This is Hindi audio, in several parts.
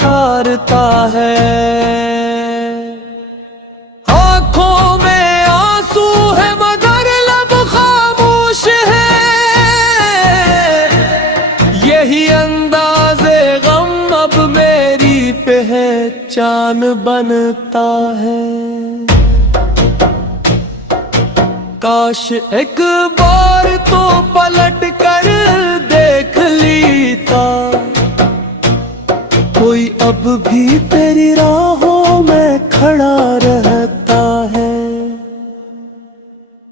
पुकारता है। आंखों में आंसू है मगर लब खामोश है, यही अंदाज़े गम अब मेरी पहचान बनता है। काश एक बार तो पलट कर देख लेता, कोई अब भी तेरी राहों में खड़ा रहता है।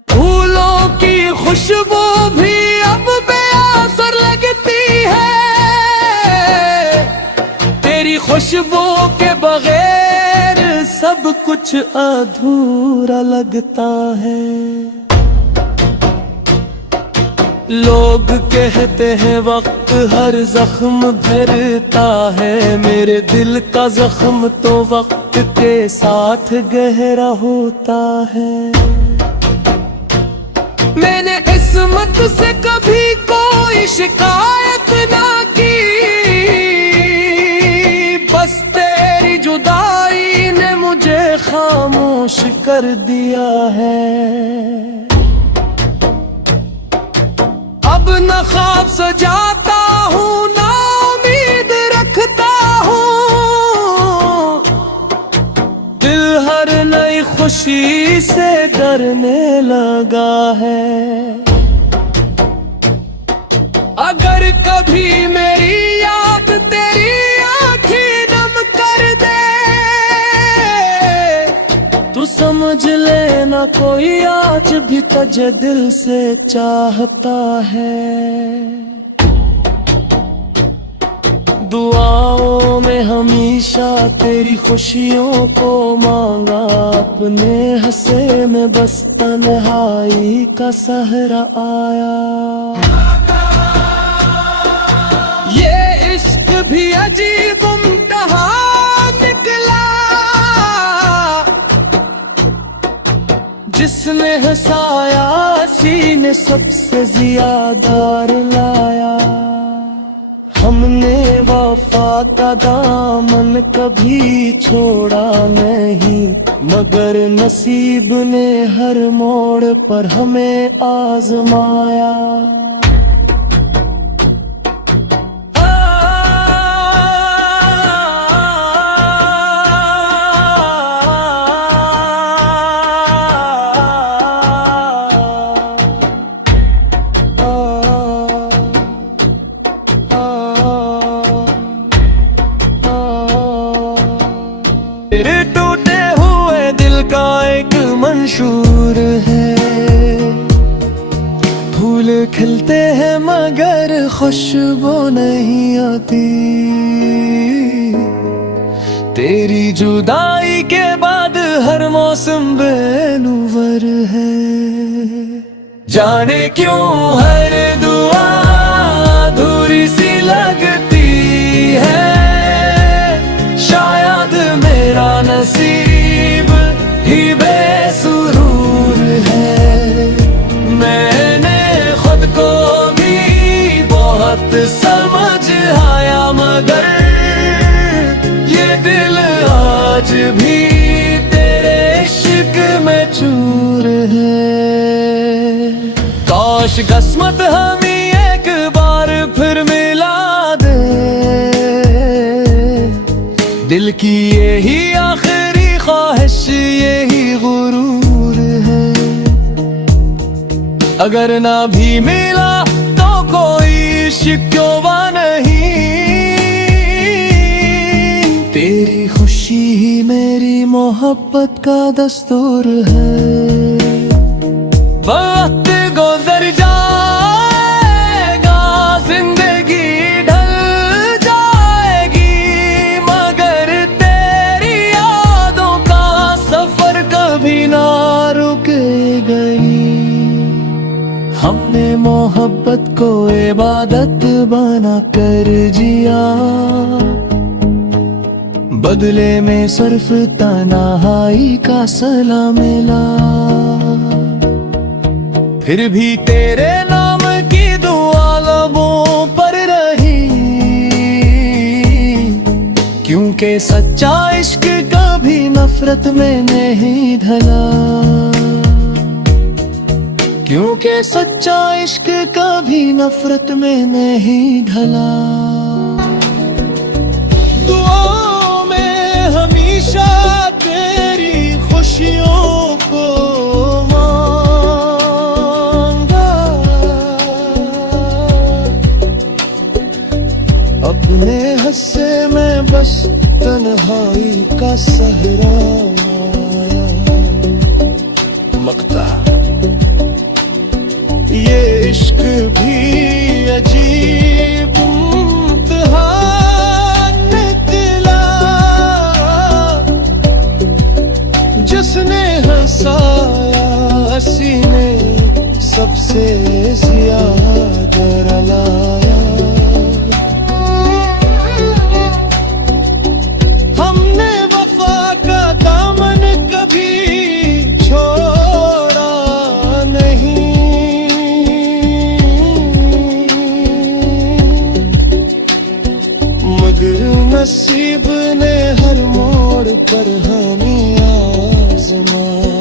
फूलों की खुशबू भी अब बेअसर लगती है, तेरी खुशबू के बगैर सब कुछ अधूरा लगता है। लोग कहते हैं वक्त हर जख्म भरता है, मेरे दिल का जख्म तो वक्त के साथ गहरा होता है। मैंने किस्मत से कभी कोई शिकायत ना की, बस तेरी जुदाई ने मुझे खामोश कर दिया है। अब न ख्वाब सजाता हूँ ना उम्मीद रखता हूँ, दिल हर नई खुशी से डरने लगा है। अगर कभी मेरी याद तेरी आँखें नम कर दे, तू समझ लेना कोई आज भी तुझे दिल से चाहता है। दुआओं में हमेशा तेरी खुशियों को मांगा, अपने हंसे में बस तन्हाई का सहरा आया। ये इश्क भी अजीब इम्तिहान निकला, जिसने हंसाया सीने सबसे ज्यादा रुलाया। हमने वफा का दामन कभी छोड़ा नहीं, मगर नसीब ने हर मोड़ पर हमें आजमाया। तेरे टूटे हुए दिल का एक मंशूर है, फूल खिलते हैं मगर खुशबू नहीं आती। तेरी जुदाई के बाद हर मौसम बेनुवर है, जाने क्यों हर दुआ अधूरी सी लगती है। शायद मेरा नसीब ही बेसुरूर है, मैंने खुद को भी बहुत समझाया, मगर ये दिल आज भी तेरे इश्क में चूर है। काश किस्मत हमें एक बार फिर मिला दे, दिल की यही आखिरी ख्वाहिश यही गुरूर है। अगर ना भी मिला तो कोई शिकवा नहीं, तेरी खुशी ही मेरी मोहब्बत का दस्तूर है। वक्त गुजर जाएगा जिंदगी ढल जाएगी, मगर तेरी यादों का सफर कभी ना रुकेगा। हमने मोहब्बत को इबादत बना कर जिया, बदले में सिर्फ तन्हाई का सला मिला। फिर भी तेरे नाम की दुआ लबों पर रही, क्यों क्योंकि सच्चा इश्क कभी नफरत में नहीं ढला, क्योंकि सच्चा इश्क कभी नफरत में नहीं ढला। दुआओं में हमेशा तेरी खुशियों को मांगा, अपने हस्से में बस तन्हाई का सहरा आया। मकता ये इश्क भी अजीब इम्तिहान निकला, जिसने हंसाया हंसी ने सबसे ज्यादा रुलाया। हमने वफा का दामन कभी छोड़ा नहीं, मगर नसीब ने हर मोड़ पर हमें आज़माया।